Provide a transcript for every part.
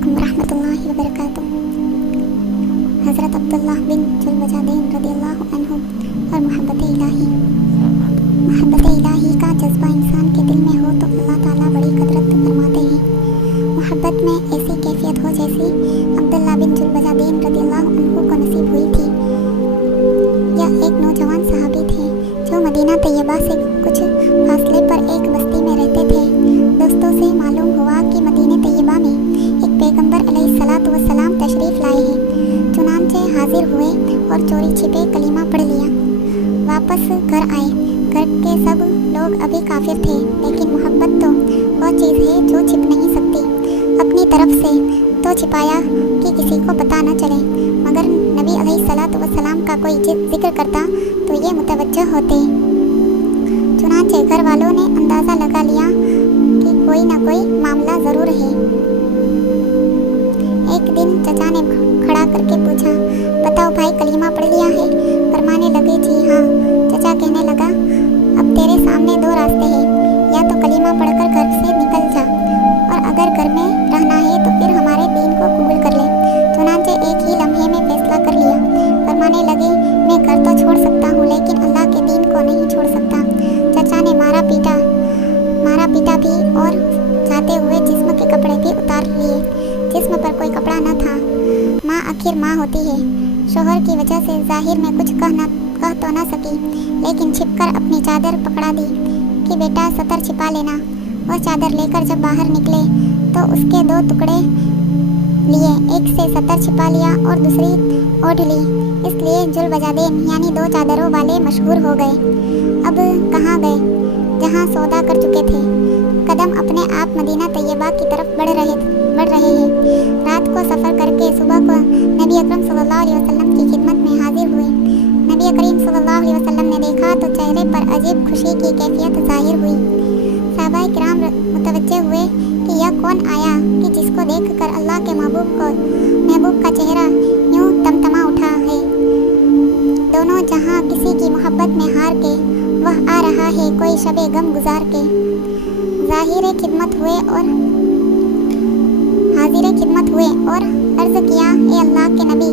علیکم ورحمۃ اللہ وبرکاتہ۔ حضرت عبداللہ بن جلوجادین رضی اللہ عنہ اور محبت الہی کا جذبہ انسان کے دل میں ہو تو اللہ تعالیٰ بڑی قدرت فرماتے ہیں۔ محبت میں ایسی کیفیت ہو جیسی عبداللہ بن جلوجادین رضی اللہ عنہ کو نصیب ہوئی تھی۔ یہ ایک نوجوان صحابی تھے جو مدینہ طیبہ سے کچھ فاصلے پر ایک بستی میں رہتے تھے۔ دوستوں سے معلوم ہوا کہ مدینہ طیبہ میں ایک پیغمبر علیہ الصلاۃ والسلام تشریف لائے ہیں۔ چنانچہ حاضر ہوئے اور چوری چھپے کلمہ پڑھ لیا۔ واپس گھر آئے۔ گھر کے سب لوگ ابھی کافر تھے، لیکن محبت تو وہ چیز ہے جو چھپ نہیں سکتی۔ اپنی طرف سے تو چھپایا کہ کسی کو پتہ نہ چلے، مگر نبی علیہ الصلاۃ والسلام کا کوئی ذکر کرتا تو یہ متوجہ ہوتے۔ چنانچہ گھر والوں نے اندازہ لگا لیا کہ کوئی نہ کوئی معاملہ ضرور ہے۔ ایک دن چچا نے کھڑا کر کے پوچھا، بتاؤ بھائی کلمہ پڑھ لیا ہے؟ فرمانے لگے جی ہاں۔ چچا کہنے لگا، اب تیرے سامنے دو راستے ہیں، یا تو کلمہ پڑھ کر گھر سے نکل جا، اور اگر گھر میں رہنا ہے تو پھر ہمارے دین کو قبول کر لے۔ چنانچہ ایک ہی لمحے میں فیصلہ کر لیا۔ فرمانے لگے، میں گھر تو چھوڑ سکتا ہوں لیکن اللہ کے دین کو نہیں چھوڑ سکتا۔ چچا نے مارا پیٹا بھی اور جاتے ہوئے جسم کے کپڑے بھی اتار لیے۔ جسم پر کوئی کپڑا نہ تھا۔ ماں آخر ماں ہوتی ہے۔ شوہر کی وجہ سے ظاہر میں کچھ کہہ تو نہ سکی، لیکن چھپ کر اپنی چادر پکڑا دی کہ بیٹا ستر چھپا لینا۔ وہ چادر لے کر جب باہر نکلے تو اس کے دو ٹکڑے لیے، ایک سے ستر چھپا لیا اور دوسری اوڑھ لی۔ اس لیے جلوجادین یعنی دو چادروں والے مشہور ہو گئے۔ اب کہاں گئے جہاں سودا کر چکے تھے۔ قدم اپنے آپ مدینہ طیبہ کی طرف بڑھ رہے ہیں۔ رات کو سفر کر کے صبح کو نبی اکرم صلی اللہ علیہ وسلم کی خدمت میں حاضر ہوئے۔ نبی کریم صلی اللہ علیہ وسلم نے دیکھا تو چہرے پر عجیب خوشی کی کیفیت ظاہر ہوئی۔ صحابہ کرام متوجہ ہوئے کہ یہ کون آیا کہ جس کو دیکھ کر اللہ کے محبوب کا چہرہ یوں تمتما اٹھا ہے۔ دونوں جہاں کسی کی محبت میں ہار کے وہ آ رہا ہے کوئی شب غم گزار کے۔ حاضر خدمت ہوئے اور عرض کیا، اے اللہ کے نبی،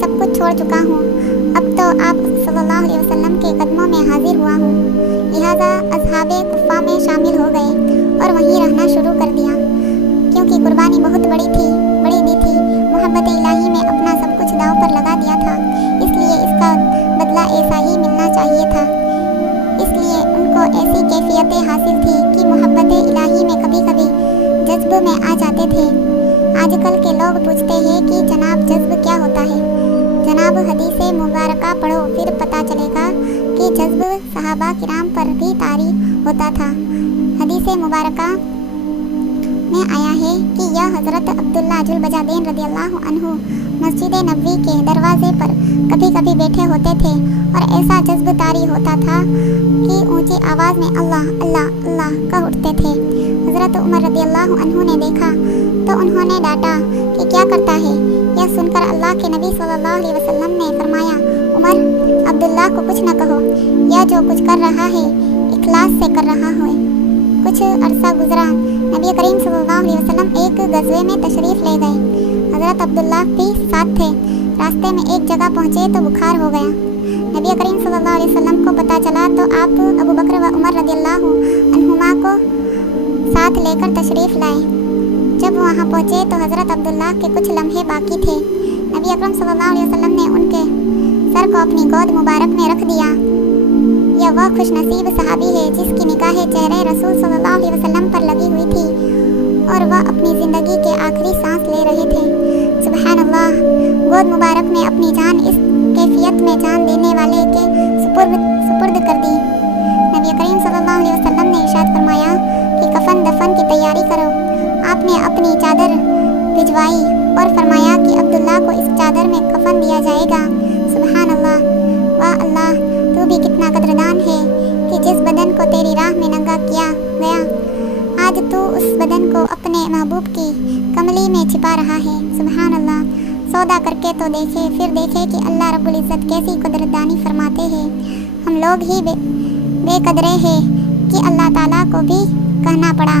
سب کچھ چھوڑ چکا ہوں، اب تو آپ صلی اللہ علیہ وسلم کے قدموں میں حاضر ہوا ہوں۔ لہٰذا اصحاب کفہ میں شامل ہو گئے اور وہیں رہنا شروع کر دیا، کیونکہ قربانی بہت بڑی دی تھی۔ محبت الہی میں اپنا سب کچھ داؤ پر لگا دیا تھا، اس لیے اس کا بدلہ ایسا ہی ملنا چاہیے تھا۔ اس لیے ان کو ایسی کیفیتیں حاصل تھی کہ محبت الہی میں کبھی کبھی جذب میں آ جاتے تھے۔ آج کل کے لوگ پوچھتے ہیں کہ جناب جذب کیا ہوتا ہے؟ جناب حدیث مبارکہ پڑھو، پھر پتہ چلے گا کہ جذب صحابہ کرام پر بھی طاری ہوتا تھا۔ حدیث مبارکہ میں آیا ہے کہ یہ حضرت عبداللہ جلوجادین رضی اللہ عنہ مسجد نبوی کے دروازے پر کبھی کبھی بیٹھے ہوتے تھے اور ایسا جذب طاری ہوتا تھا کہ اونچی آواز میں اللہ اللہ اللہ کہہ اٹھتے تھے۔ حضرت عمر رضی اللہ عنہ نے دیکھا تو انہوں نے ڈانٹا کہ کیا کرتا ہے؟ یہ سن کر اللہ کے نبی صلی اللہ علیہ وسلم نے فرمایا، عمر، عبداللہ کو کچھ نہ کہو، یہ جو کچھ کر رہا ہے اخلاص سے کر رہا ہے۔ کچھ عرصہ گزرا، نبی کریم صلی اللہ علیہ وسلم ایک غزوے میں تشریف لے گئے۔ حضرت عبداللہ بھی ساتھ تھے۔ راستے میں ایک جگہ پہنچے تو بخار ہو گیا۔ نبی کریم صلی اللہ علیہ وسلم کو پتہ چلا تو آپ ابو بکر و عمر رضی اللہ عنہما کو ساتھ لے کر تشریف لائے۔ جب وہاں پہنچے تو حضرت عبداللہ کے کچھ لمحے باقی تھے۔ نبی اکرم صلی اللہ علیہ وسلم نے ان کے سر کو اپنی گود مبارک میں رکھ دیا۔ یہ وہ خوش نصیب صحابی ہے جس کی نگاہیں چہرے رسول صلی اللہ علیہ وسلم پر لگی ہوئی تھی اور وہ اپنی زندگی کے آخری سانس لے رہے تھے۔ سبحان اللہ! گود مبارک میں اپنی جان اس کیفیت میں جان دینے والے کے سپرد کر دی۔ نبی کریم صلی اللہ علیہ وسلم نے ارشاد فرمایا کہ کفن دفن کی تیاری کرو۔ آپ نے اپنی چادر بھجوائی اور فرمایا کہ عبداللہ کو اس چادر میں کفن دیا جائے گا۔ سبحان اللہ! واہ اللہ! تو بھی کتنا قدردان ہے کہ جس بدن کو تیری راہ میں ننگا کیا گیا، آج تو اس بدن کو اپنے محبوب کی کملی میں چھپا رہا ہے۔ سبحان اللہ! سودا کر کے تو دیکھے، پھر دیکھے کہ اللہ رب العزت کیسی قدردانی فرماتے ہیں۔ ہم لوگ ہی بے قدرے ہیں کہ اللہ تعالیٰ کو بھی کہنا پڑا۔